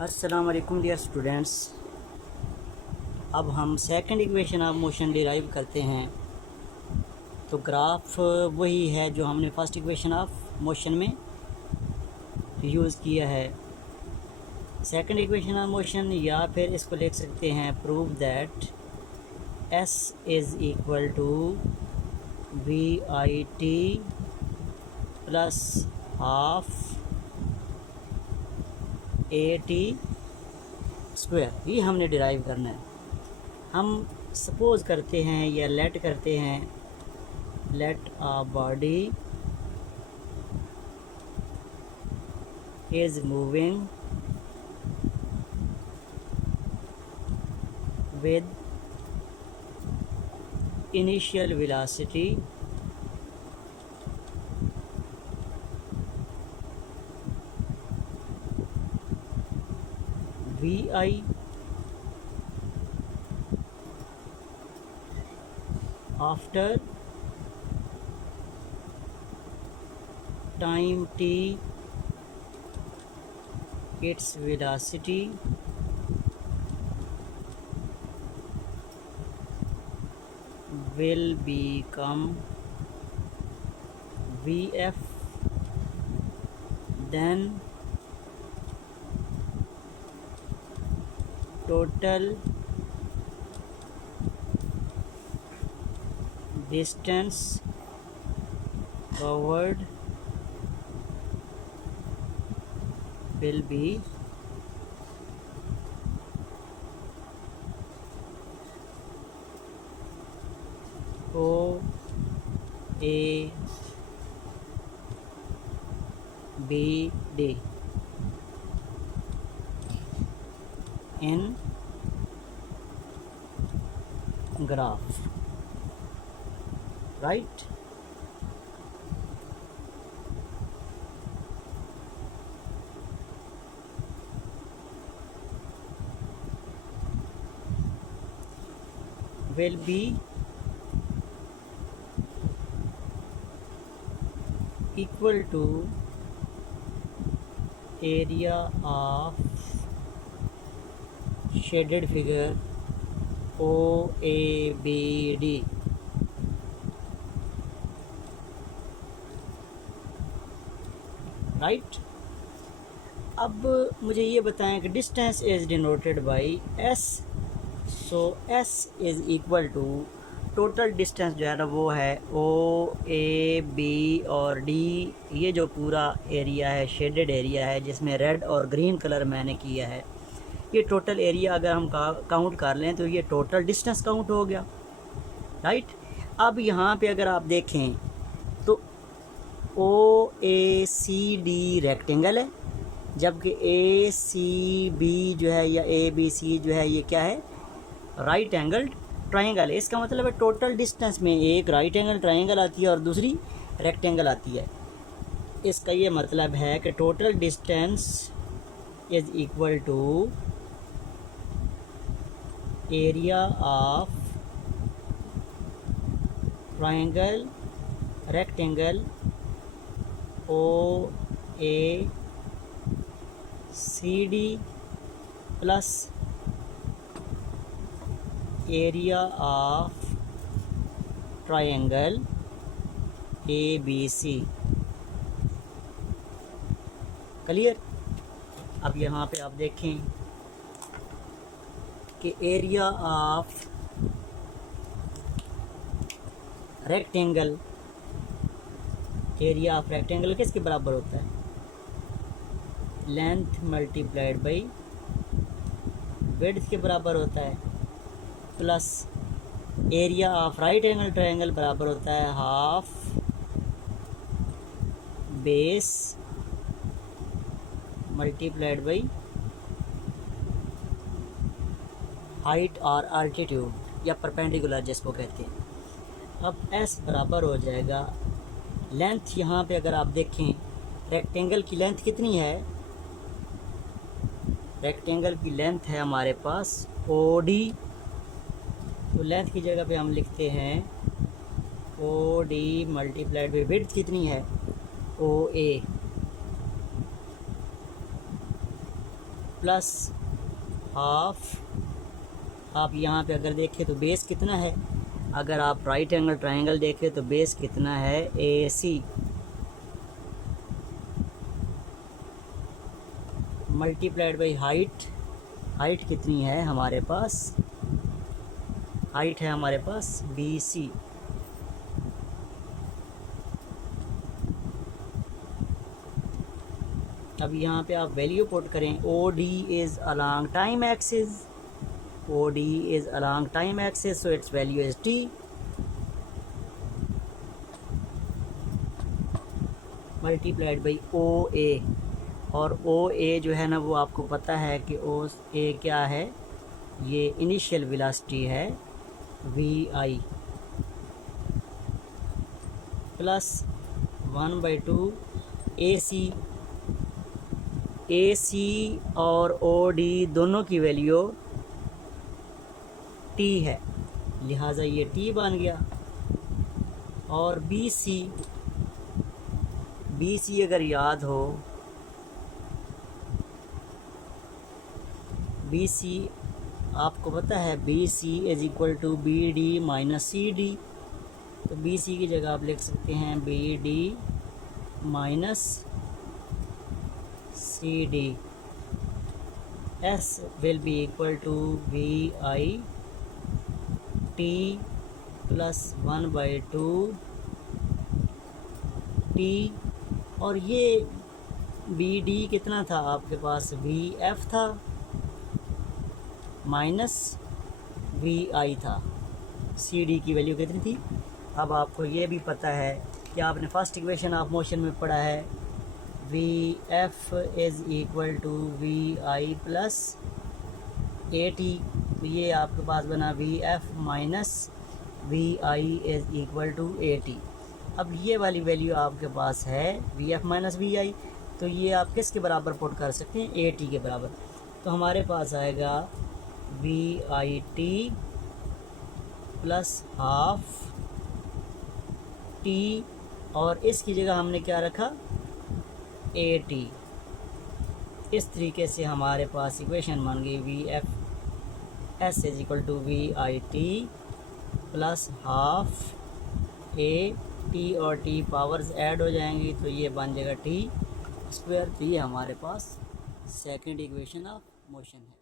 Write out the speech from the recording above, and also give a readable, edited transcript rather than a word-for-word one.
अस्सलाम वालेकुम dear students. अब हम second equation of motion derive करते हैं। तो ग्राफ वही है जो हमने फर्स्ट इक्वेशन ऑफ मोशन में यूज़ किया है। सेकंड इक्वेशन ऑफ मोशन, या फिर इसको लिख सकते हैं prove that s is equal to v i t plus half a t square. ये हमने डिराइव करना है। हम सपोज़ करते हैं या लेट करते हैं, let a body is moving with initial velocity vi after time t its velocity will become vf, then total distance covered will be O A B D in graph, right? Will be equal to area of shaded figure OABD, right. अब मुझे ये बताएं कि distance is denoted by S. So S is equal to total distance जो है ना वो है ओ ए बी और डी। ये जो पूरा एरिया है, शेडेड एरिया है जिसमें रेड और ग्रीन कलर मैंने किया है, ये टोटल एरिया अगर हम काउंट कर लें तो ये टोटल डिस्टेंस काउंट हो गया, राइट। अब यहाँ पे अगर आप देखें तो ओ ए सी डी रेक्टेंगल है, जबकि ए सी बी जो है या ए बी सी जो है ये क्या है, राइट एंगल ट्राइंगल है। इसका मतलब है टोटल डिस्टेंस में एक राइट एंगल ट्राइंगल आती है और दूसरी रेक्टेंगल आती है। इसका ये मतलब है कि total distance is equal to area of triangle rectangle O A C D plus area of triangle A B C. Clear. अब यहाँ पे आप देखें कि area of rectangle, area of rectangle किसके बराबर होता है, लेंथ मल्टीप्लाइड बाई विड्थ के बराबर होता है, plus area of right angle triangle बराबर होता है half base multiplied by height और अल्टीट्यूड या परपेंडिकुलर जिसको कहते हैं। अब s बराबर हो जाएगा लेंथ। यहाँ पे अगर आप देखें रेक्टेंगल की लेंथ कितनी है, रेक्टेंगल की लेंथ है हमारे पास OD, तो लेंथ की जगह पे हम लिखते हैं OD मल्टीप्लाइड बाई विड्थ कितनी है OA प्लस हाफ, आप यहाँ पे अगर देखें तो बेस कितना है, अगर आप राइट एंगल ट्रायंगल देखें तो बेस कितना है AC multiplied by height. Height कितनी है हमारे पास, हाइट है हमारे पास BC। अब यहाँ पे आप वैल्यू पुट करें, OD is along time axis, OD is along time axis, so its value is T multiplied by OA, और OA जो है ना वो आपको पता है कि OA क्या है, ये इनिशियल वेलोसिटी है VI प्लस 1/2 AC और OD दोनों की वैल्यू T है, लिहाजा ये T बन गया। और BC अगर याद हो, BC आपको पता है BC is equal to BD minus CD, तो BC की जगह आप लिख सकते हैं BD minus CD। S will be equal to VI T plus 1/2 T, और ये BD कितना था आपके पास, VF था माइनस VI था, CD की वैल्यू कितनी थी। अब आपको ये भी पता है कि आपने फर्स्ट इक्वेशन ऑफ मोशन में पढ़ा है, VF is equal to VI plus AT, तो ये आपके पास बना VF minus VI is equal to AT। अब ये वाली वैल्यू आपके पास है VF माइनस VI, तो ये आप किसके बराबर पुट कर सकते हैं, AT के बराबर। तो हमारे पास आएगा VIT प्लस हाफ T, और इसकी जगह हमने क्या रखा AT। इस तरीके से हमारे पास इक्वेशन बन गई VF is equal to VIT plus half AT, और T पावर्स ऐड हो जाएंगी तो ये बन जाएगा T स्क्वायर। तो ये हमारे पास सेकंड इक्वेशन ऑफ मोशन है।